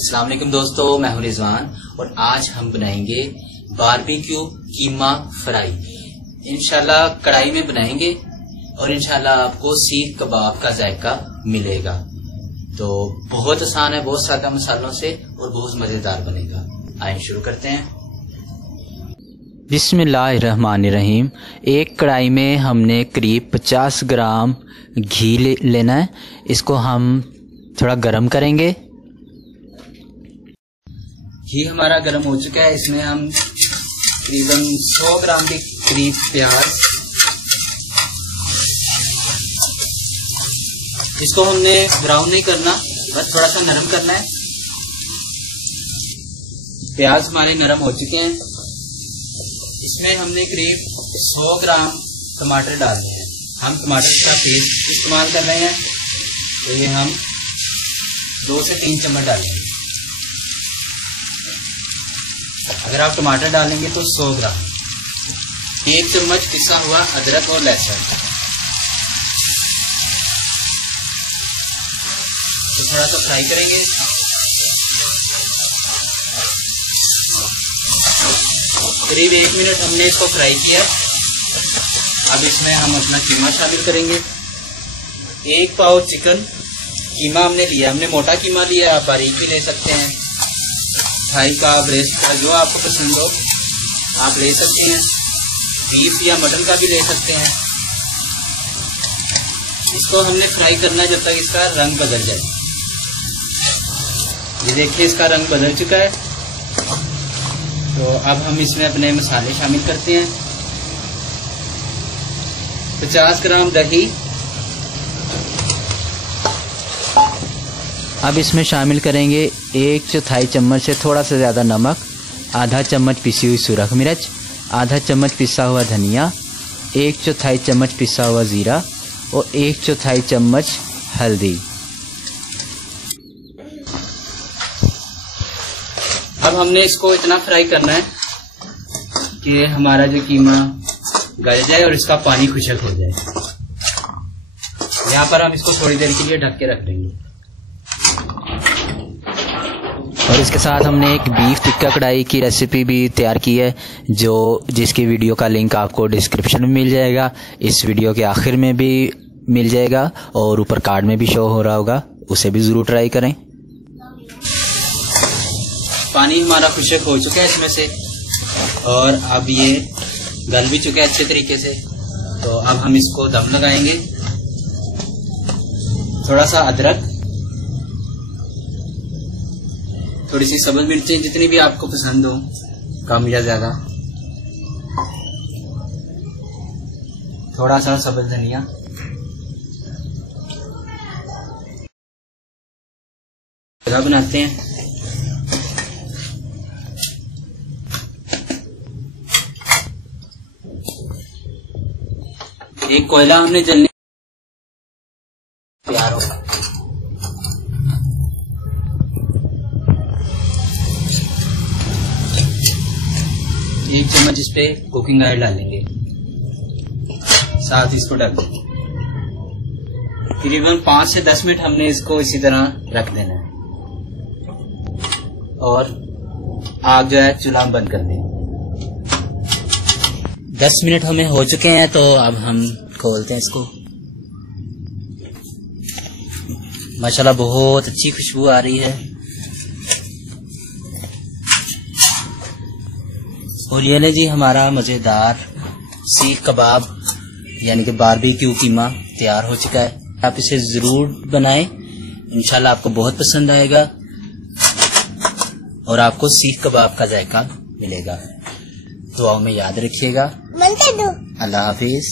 अस्सलाम वालेकुम दोस्तों, मैं हूं रिजवान और आज हम बनाएंगे बारबेक्यू कीमा फ्राई। इंशाल्लाह कढ़ाई में बनाएंगे और इंशाल्लाह आपको सीख कबाब का जायका मिलेगा। तो बहुत आसान है, बहुत सादा मसालों से और बहुत मजेदार बनेगा। आइए शुरू करते हैं। बिस्मिल्लाहिर्रहमानिर्रहीम। एक कढ़ाई में हमने करीब 50 ग्राम घी लेना है। इसको हम थोड़ा गरम करेंगे। घी हमारा गर्म हो चुका है। इसमें हम तकरीबन 100 ग्राम के करीब प्याज, इसको हमने ब्राउन नहीं करना, बस थोड़ा सा नरम करना है। प्याज हमारे नरम हो चुके हैं। इसमें हमने करीब 100 ग्राम टमाटर डालने हैं। हम टमाटर का पेस्ट इस्तेमाल कर रहे हैं, तो ये हम 2 से 3 चम्मच डालेंगे। अगर आप टमाटर डालेंगे तो 100 ग्राम। 1 चम्मच पिसा हुआ अदरक और लहसुन, तो थोड़ा सा फ्राई करेंगे। करीब 1 मिनट हमने इसको फ्राई किया। अब इसमें हम अपना कीमा शामिल करेंगे। 1 पाव चिकन कीमा हमने लिया। हमने मोटा कीमा लिया, आप बारीक भी ले सकते हैं। थाई का, ब्रेस्ट का, जो आपको पसंद हो आप ले सकते हैं। बीफ या मटन का भी ले सकते हैं। इसको हमने फ्राई करना जब तक इसका रंग बदल जाए। ये देखिए इसका रंग बदल चुका है। तो अब हम इसमें अपने मसाले शामिल करते हैं। 50 ग्राम दही, अब इसमें शामिल करेंगे 1/4 चम्मच से थोड़ा सा ज़्यादा नमक, आधा चम्मच पिसी हुई सुरख मिर्च, आधा चम्मच पिसा हुआ धनिया, 1/4 चम्मच पिसा हुआ ज़ीरा और 1/4 चम्मच हल्दी। अब हमने इसको इतना फ्राई करना है कि हमारा जो कीमा गल जाए और इसका पानी खुशक हो जाए। यहाँ पर हम इसको थोड़ी देर के लिए ढक के रख देंगे। और इसके साथ हमने एक बीफ टिक्का कढ़ाई की रेसिपी भी तैयार की है, जिसकी वीडियो का लिंक आपको डिस्क्रिप्शन में मिल जाएगा। इस वीडियो के आखिर में भी मिल जाएगा और ऊपर कार्ड में भी शो हो रहा होगा, उसे भी ज़रूर ट्राई करें। पानी हमारा खुशक हो चुका है इसमें से, और अब ये गल भी चुका है अच्छे तरीके से। तो अब हम इसको दम लगाएंगे। थोड़ा सा अदरक, थोड़ी सी सब्ज मिर्चें, जितनी भी आपको पसंद हो, कम या ज्यादा, थोड़ा सा सब्ज धनिया, जगह बनाते हैं। एक कोयला हमने जलने तैयार होगा। एक चम्मच इस पे कुकिंग ऑयल डालेंगे, साथ इसको डाल देंगे। तकरीबन 5 से 10 मिनट हमने इसको इसी तरह रख देना है और आग जो है चूल्हा बंद कर देंगे। 10 मिनट हमें हो चुके हैं, तो अब हम खोलते हैं इसको। माशाल्लाह बहुत अच्छी खुशबू आ रही है। और ये ले जी, हमारा मज़ेदार सीख कबाब यानी कि बारबेक्यू कीमा तैयार हो चुका है। आप इसे ज़रूर बनाएं, इंशाल्लाह आपको बहुत पसंद आएगा और आपको सीख कबाब का जायका मिलेगा। दुआओं में याद रखिएगा। अल्लाह हाफिज।